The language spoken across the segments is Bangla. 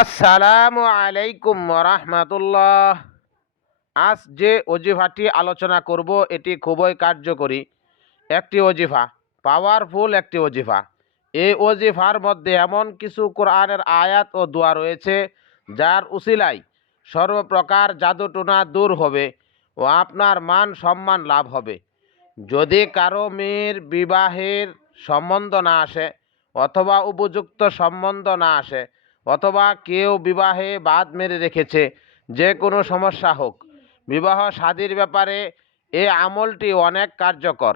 আসসালামু আলাইকুম রাহমাতুল্লাহ। আজ যে ওজিফাটি আলোচনা করব এটি খুবই কার্যকরী একটি ওজিফা, পাওয়ারফুল একটি ওজিফা। এই ওজিফার মধ্যে এমন কিছু কোরআনের আয়াত ও দোয়া রয়েছে যার উসিলায় সর্বপ্রকার জাদুটোনা দূর হবে ও আপনার মান সম্মান লাভ হবে। যদি কারো মেয়ের বিবাহের সম্বন্ধ না আসে অথবা উপযুক্ত সম্বন্ধ না আসে অথবা কেউ বিবাহে বাদ মেরে রেখেছে, যে কোনো সমস্যা হোক, বিবাহ শাদীর ব্যাপারে এই আমলটি অনেক কার্যকর।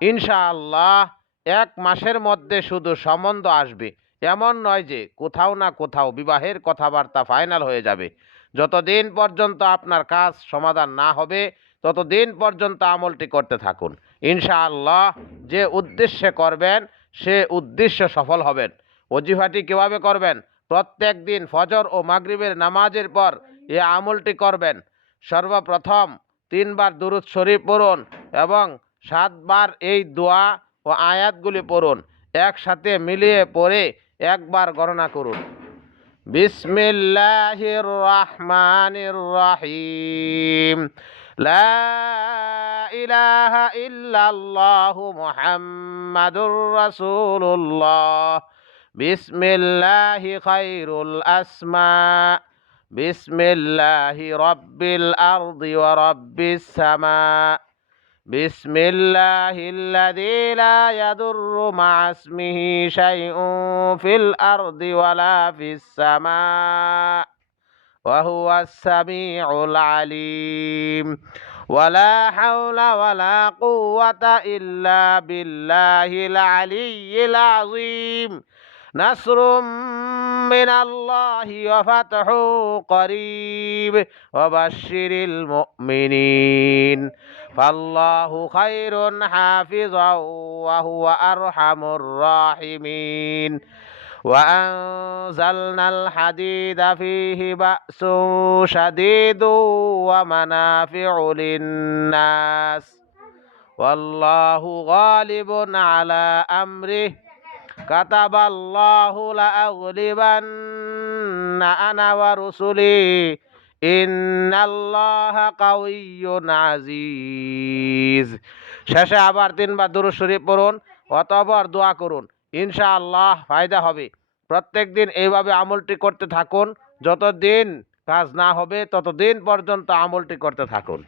ইনশাআল্লাহ 1 মাসের মধ্যে শুধু সম্বন্ধ আসবে, এমন নয় যে কোথাও না কোথাও বিবাহের কথাবার্তা ফাইনাল হয়ে যাবে। যতদিন পর্যন্ত আপনার কাজ সমাধান না হবে ততদিন পর্যন্ত আমলটি করতে থাকুন। ইনশাআল্লাহ যে উদ্দেশ্যে করবেন সে উদ্দেশ্য সফল হবেন। ওজিফাটি কীভাবে করবেন? প্রত্যেক দিন ফজর ও মাগরিবের নামাজের পর এই আমলটি করবেন। সর্বপ্রথম 3 বার দুরূদ শরীফ পড়ুন এবং 7 বার এই দোয়া ও আয়াতগুলি পড়ুন। একসাথে মিলিয়ে পড়ে একবার গণনা করুন। বিসমিল্লাহির রহমানির রহিম। লা ইলাহা ইল্লাল্লাহু মুহাম্মাদুর রাসূলুল্লাহ। বিসমিল্লাহি খায়রুল আসমা। বিসমিল্লাহি রব্বিল আরদি ওয়া রব্বিস সামা। বিসমিল্লাহিল্লাযী লা ইয়াদুররু মা'a ইসমিহি শাইউন ফিল আরদি ওয়ালা ফিস সামা ওয়া হুয়াস সামিউল আলীম। ওয়ালা হাওলা ওয়ালা কুওয়াতা ইল্লা বিল্লাহিল আলিয়্যিল আযীম। নাসরুম মিনাল্লাহি ওয়া ফাতহুন করিব ওয়া বাশশিরিল মুমিনিন। ফাল্লাহু খায়রুন হাফিজাও ওয়া হুয়া আরহামুর রাহিমিন। ওয়া আনজালনাল হাদিদা ফীহি বা'সুন শাদীদুন ওয়া মানাফি'ু লিন-নাস ওয়াল্লাহু গালিবুন আলা আমরিহি কাতাবাল্লাহু লাআগলিবান্না আনা ওয়া রুসুলি ইন্নাল্লাহা কাউইয়্যুন আজিজ। শেষে আবার 3 বার দুরূদ শরীফ পড়ুন, অতঃপর দোয়া করুন। ইনশাআল্লাহ ফায়দা হবে। প্রত্যেক দিন এইভাবে আমলটি করতে থাকুন। যতদিন কাজ না হবে ততদিন পর্যন্ত আমলটি করতে থাকুন।